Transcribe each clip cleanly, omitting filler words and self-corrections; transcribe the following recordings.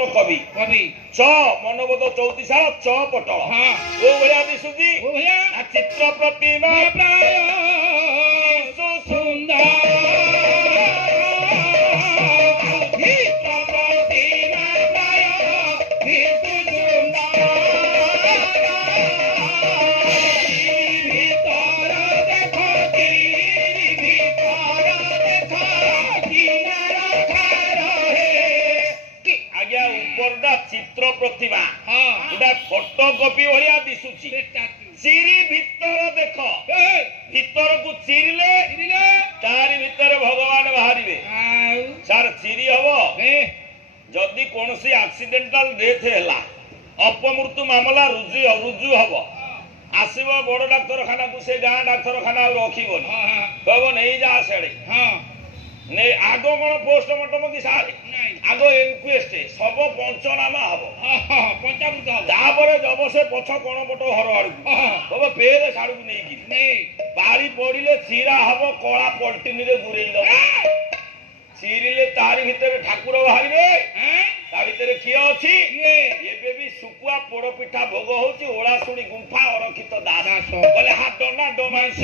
संत कवि कवि च मनोबोध 34 च पटल हाँ ओ भैया दिशुजी ओ भैया चित्र प्रतिमा प्राय सुंदर चित्र प्रतिमा हाँ गोटे फोटोकॉपी भाया दिशुची चिरी भितर देख भितर को चिरिले तारी भितर भगवान बाहरिबे सार चिरी हब जदि कौन एक्सीडेंटल डेथ है अपमृत्यु मामला रुजु हब आसब बड़ डाक्तरखाना को से गाँ डाक्तरखाना रखिबन कह नहीं जा सेड़े आग कौन पोस्टमार्टम कि सारे आग इनक्वेस्ट सब पंचनामा हम तापर जब से पछ कौन पट हर आड़ हम पेरे साड़ को नहीं बाड़ी पड़े चिरा हम कला पल्टिन गुरई चिरिले तारी भितर ठाकुर बाहर ता भितर किए अच्छी एबे भी सुकुआ पोड़ पिठा भोग होची ओला शुणी गुंफा अरक्षित दास बोले हाथ डना डोमांस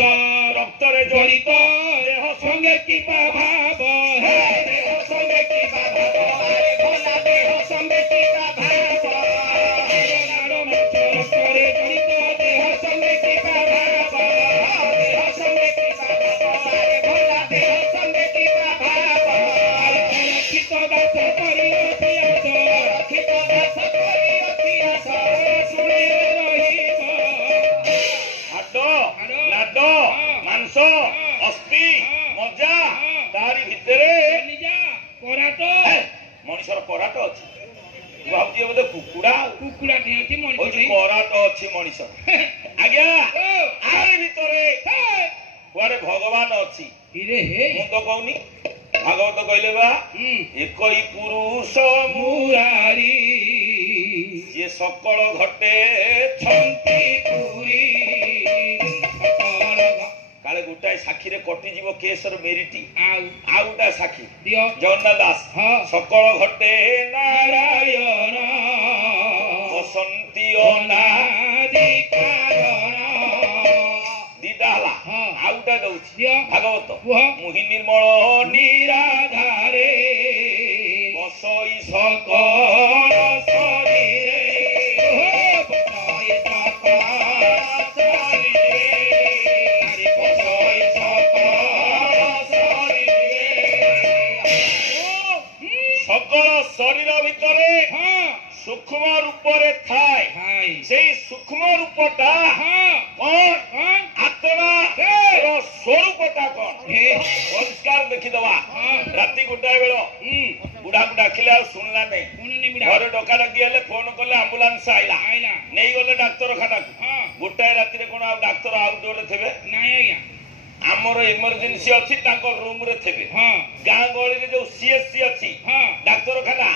रक्त रे जड़ित देह संगे की भाव देह संगे की भाव भोला देह संगे की भाव नाड़ो मांस रक्त रे जड़ित देह संगे की भाव देह संगे की भाव भोला देह संगे की भाव रक्षित दास मांस अस्थि मजा तारी भितरे मनुष्यर कराट अच्छी भावी बोधे कुकुड़ा कराट अच्छी मनुष्य आज्ञा आर भितरे कुआरे भगवान अच्छी मु तो कहनी भागवत कहले बा एक ही पुरुष मुरारी ये सकल घटे छंती पुरी काले गोटाए साक्षी रे कटिजीव केसर मेरिटी आ गोटा साक्षी जगन्नाथ दास सकल घटे नारायण बसंती अनादि दीटा हला आ गोटा दउछि भागवत मुहि निर्मल निराधारे बसई सकल शरीरे सकल शरीर भितरे सूक्ष्म रूप थाए से सूक्ष्म रूपटा कौन आत्मा स्वरूपटा कौन परिष्कार देखीदवा राति गोटाए बेल बुढ़ा को डाकिले शुणला नहीं घर डका डाकी हेले फोन कले आंबुलांस आइला नहीं गले डाक्तरखाना गोटाए राति कौन डाक्तर आउटडोर थे आमर इमरजेंसी अच्छी रूम रे थे गाँ गहली जो सीएससी अच्छी डाक्तरखाना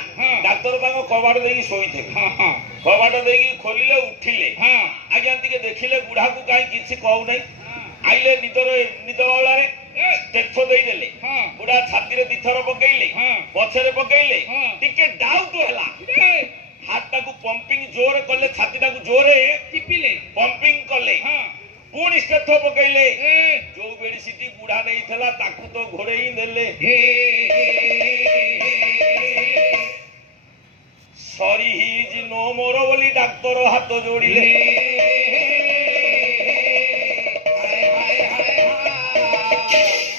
डाक्तर कबाड़ देकी शोथे कबाड़ देकी खोलिले उठिले आज्ञा टे देखिले बुढ़ा को कहीं किसी कहू ना आइले निद बाउलारे तेथ देदेले बुढ़ा छाती दिथर पकईले पछरे पकईले टिके डाउट है हाथ टाकू पंपिंग जोर कले छाती टाकू जोरे टिपिले पंपिंग कले पुणी स्टेथ पकईले जो बेडसीट बुढ़ा नहीं थला ताकू तो घोड़े ही देले सरी हिज नो मोर बोली डाक्तर हाथ जोड़िले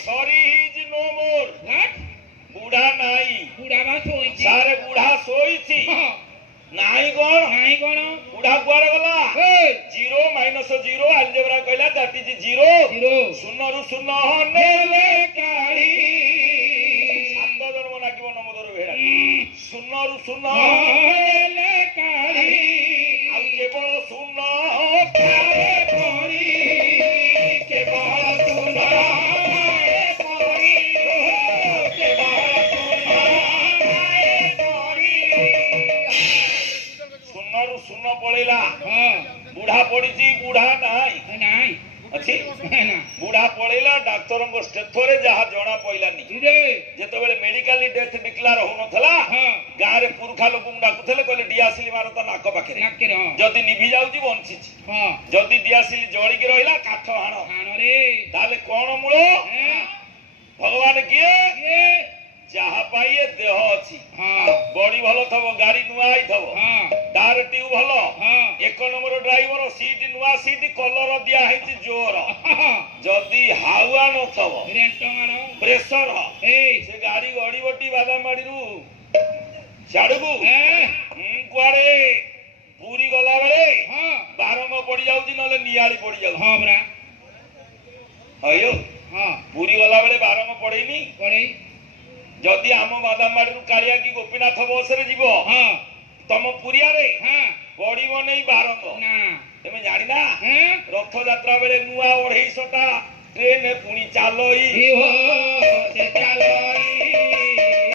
सरी हिज नो मोर बुढ़ा नाई सारे बुढ़ा सोईची नाई कौन बुढ़ा कुआरे गला 0 - 0 अलजेब्रा कहला दैट इज 0 शून्य रु शून्य नेले काढ़ी 7 जन्म नागिब नमोदर भेड़ा शून्य रु शून्य नेले काढ़ी आ केवल शून्य ठारे पड़ी केवल शून्य शून्य पड़ेला बुढ़ा पड़ी बुढ़ा नाई ଅଛି ବୁଢା ପଳେଇଲା ଡାକ୍ତରଙ୍କ ସ୍ଟେଥରେ ଯାହା ଜଣା ପଇଲାନି ଯେତେବେଳେ ମେଡିକାଲ ଡେଥ ଡିକ୍ଲାର ହଉନଥିଲା ଗାଁରେ ପୁରୁଖା ଲୋକଙ୍କୁ ଡାକୁଥିଲେ କହିଲେ ଡିଆସିଲି ମାର ତା ନାକ ପାଖରେ ଯଦି ନିଭି ଯାଉଛି ବଞ୍ଚିଛି ଯଦି ଡିଆସିଲି ଜଳିକି ରହିଲା କାଠ ହାଣ ତାହେଲେ କଣ ମୂଳ ଭଗବାନ କିଏ ଯାହା ପାଇଁ ଏ ଦେହ ଅଛି ବଡି ଭଲ ଥବ ଗାଡି ନୂଆ ହେଇଥବ ତାର ଟ୍ୟୁ ଭଲ 1 ନମ୍ବର ଡ୍ରାଇଭର ସିଟ୍ ନୂଆ ସିଟ୍ କଲର ଦିଆ ହେଇଛି ଜୋର ଯଦି ହାୱା ନଥବ ପ୍ରେସର ସେ ଗାଡି ଗଡିବଟି ବାଦାମବାଡିରୁ ସିଆଡକୁ କୁଆଡେ ପୁରୀ ଗଲା ବେଳେ ବାରଙ୍ଗ ପଡି ଯାଉଛି ନହେଲେ ନିଆଳି ପଡି ଯାଉଛି ପୁରୀ ଗଲା ବେଳେ ବାରଙ୍ଗ ପଡେଇନି ଯଦି ଆମ ବାଦାମବାଡିରୁ କାଳିଆ କି ଗୋପୀନାଥ ବସରେ ଯିବ ତମ ପୁରିଆରେ ପଡିବ ନେଇ ବାରଙ୍ଗ ତମେ ଜାଣିନା ରଥଯାତ୍ରା ବେଳେ ନୂଆ 250ଟା ଟ୍ରେନ ପୁଣି ଚାଲ